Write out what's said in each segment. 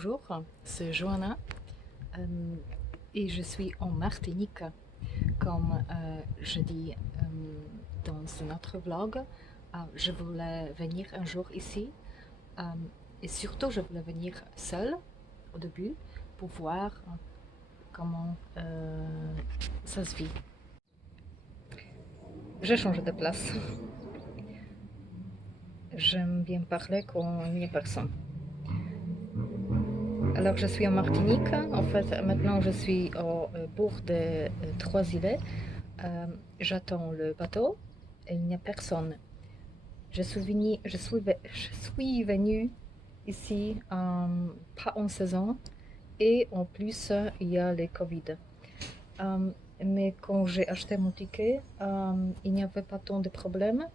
Bonjour, c'est Johanna et je suis en Martinique, comme je dis dans un autre vlog. Je voulais venir un jour ici euh, et surtout je voulais venir seule au début pour voir comment ça se vit. J'ai changé de place. J'aime bien parler quand il n'y a personne. Alors je suis en Martinique, en fait maintenant je suis au bord de Trois-Îlets. J'attends le bateau et il n'y a personne. Je suis venue ici pas en saison et en plus il y a le Covid. Mais quand j'ai acheté mon ticket, il n'y avait pas tant de problèmes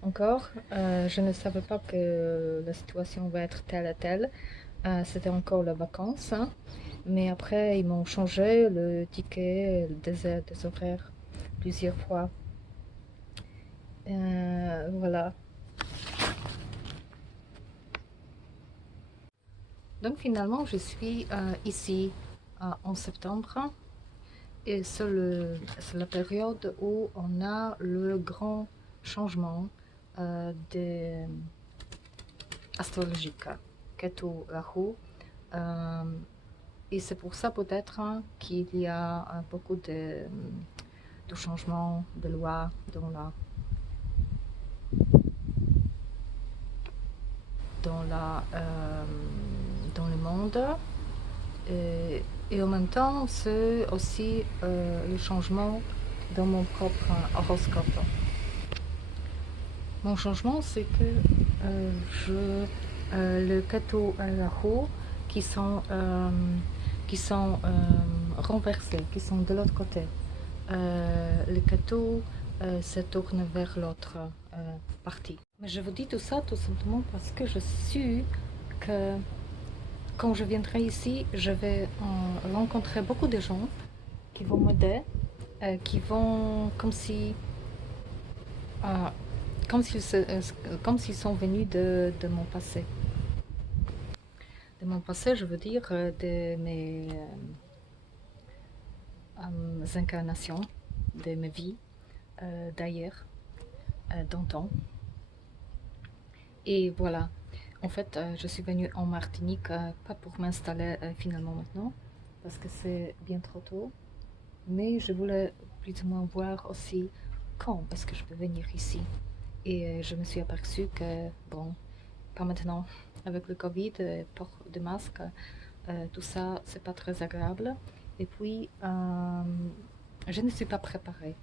encore. Je ne savais pas que la situation va être telle et telle. C'était encore les vacances, hein. Mais après, ils m'ont changé le ticket, des horaires plusieurs fois. Voilà. Donc finalement, je suis ici en septembre et c'est la période où on a le grand changement astrologique, Ketu Rahu. Et c'est pour ça peut-être qu'il y a beaucoup de changements de loi dans le monde. Et en même temps, c'est aussi le changement dans mon propre horoscope. Mon changement, c'est que le Ketu et la Rahu qui sont renversés, qui sont de l'autre côté. Le Ketu se tourne vers l'autre partie. Mais je vous dis tout ça tout simplement parce que je suis que quand je viendrai ici, je vais rencontrer beaucoup de gens qui vont m'aider, qui vont euh, comme s'ils sont venus de mon passé. De mon passé, je veux dire de mes incarnations, de mes vies d'ailleurs, d'antan. Et voilà. En fait, je suis venue en Martinique, pas pour m'installer finalement maintenant, parce que c'est bien trop tôt, mais je voulais plus ou moins voir aussi quand est-ce que je peux venir ici. Et je me suis aperçue que, bon, pas maintenant, avec le Covid, port de masque, tout ça, c'est pas très agréable. Et puis, je ne suis pas préparée.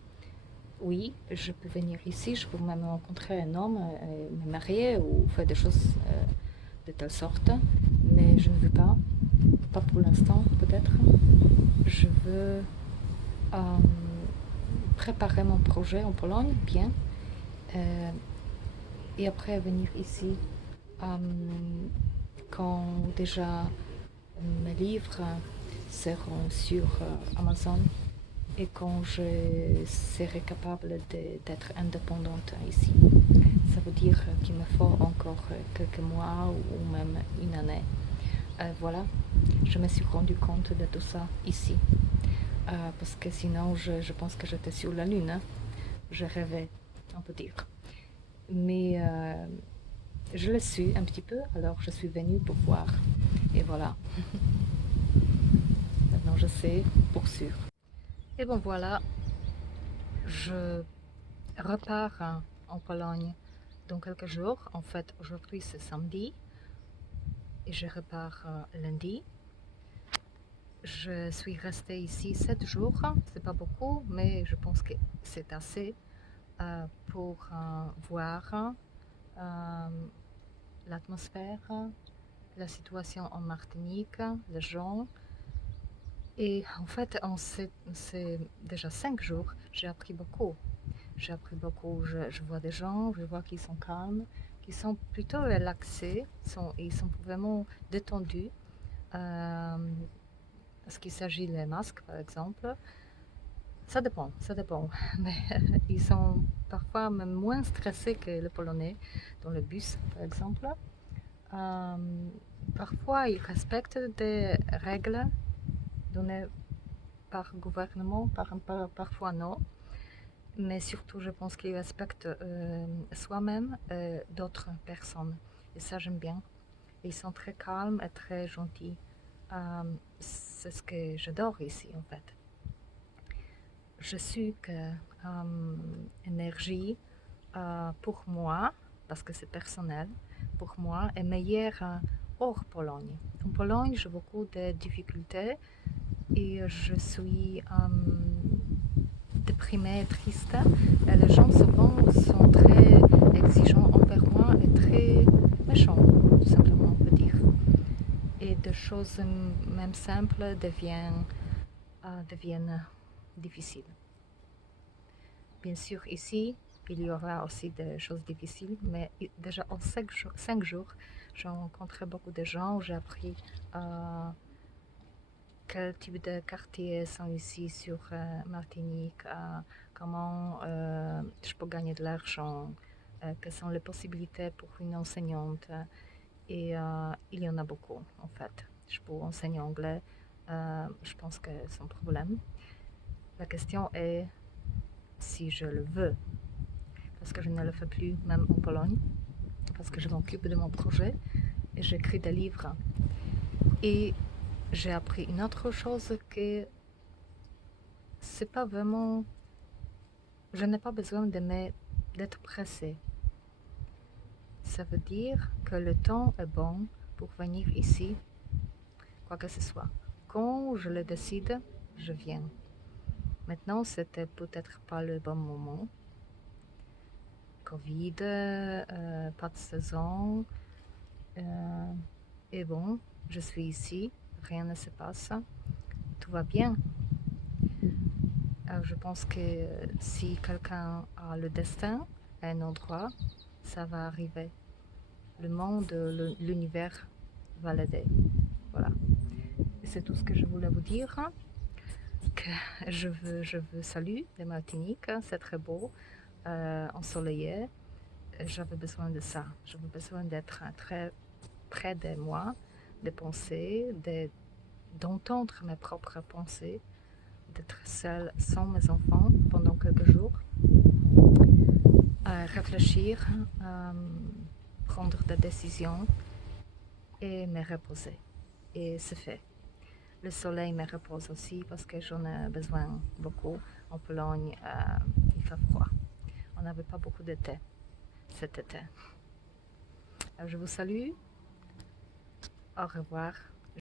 Oui, je peux venir ici, je peux même rencontrer un homme, me marier ou faire des choses de telle sorte, mais je ne veux pas pour l'instant peut-être. Je veux euh, préparer mon projet en Pologne, bien, euh, et après venir ici quand déjà mes livres seront sur Amazon et quand je serai capable d'être indépendante ici. Ça veut dire qu'il me faut encore quelques mois ou même une année. Voilà, je me suis rendu compte de tout ça ici. Parce que sinon, je pense que j'étais sur la Lune, hein. Je rêvais, on peut dire. Mais je l'ai su un petit peu, alors je suis venue pour voir. Et voilà. Maintenant, je sais pour sûr. Et bon, voilà, je repars en Pologne dans quelques jours. En fait, aujourd'hui, c'est samedi. Et je repars lundi. Je suis restée ici 7 jours. C'est pas beaucoup, mais je pense que c'est assez pour voir l'atmosphère, la situation en Martinique, les gens. Et en fait, c'est déjà 5 jours, j'ai appris beaucoup. J'ai appris beaucoup, je vois des gens, je vois qu'ils sont calmes, qu'ils sont plutôt relaxés, ils sont vraiment détendus. Est-ce qu'il s'agit des masques, par exemple? Ça dépend. Mais ils sont parfois même moins stressés que les Polonais dans le bus, par exemple. Parfois, ils respectent des règles données par gouvernement, parfois non. Mais surtout, je pense qu'ils respectent soi-même d'autres personnes. Et ça, j'aime bien. Ils sont très calmes et très gentils. C'est ce que j'adore ici, en fait. Je sais que énergie, pour moi, parce que c'est personnel, pour moi, est meilleure hors Pologne. En Pologne, j'ai beaucoup de difficultés et je suis déprimée, triste. Et les gens souvent sont très exigeants envers moi et très méchants, tout simplement, on peut dire. Et des choses même simples deviennent difficiles. Bien sûr, ici, il y aura aussi des choses difficiles, mais déjà en 5 jours, j'ai rencontré beaucoup de gens, j'ai appris quel type de quartiers sont ici sur Martinique, comment je peux gagner de l'argent, quelles sont les possibilités pour une enseignante. Et il y en a beaucoup, en fait. Je peux enseigner anglais, je pense que c'est un problème. La question est si je le veux, parce que je ne le fais plus, même en Pologne, parce que je m'occupe de mon projet et j'écris des livres. Et j'ai appris une autre chose que c'est pas vraiment. Je n'ai pas besoin d'être pressée. Ça veut dire que le temps est bon pour venir ici, quoi que ce soit. Quand je le décide, je viens. Maintenant, c'était peut-être pas le bon moment. Covid, pas de saison. Et bon, je suis ici, rien ne se passe, tout va bien. Je pense que si quelqu'un a le destin à un endroit, ça va arriver. Le monde, l'univers va l'aider. Voilà. Et c'est tout ce que je voulais vous dire. Que je veux saluer les Martiniques, c'est très beau, ensoleillé. J'avais besoin de ça. J'avais besoin d'être très près de moi, de penser, d'entendre mes propres pensées, d'être seule sans mes enfants pendant quelques jours, réfléchir, prendre des décisions et me reposer. Et c'est fait. Le soleil me repose aussi parce que j'en ai besoin beaucoup. En Pologne, il fait froid. On n'avait pas beaucoup d'été cet été. Je vous salue. Au revoir.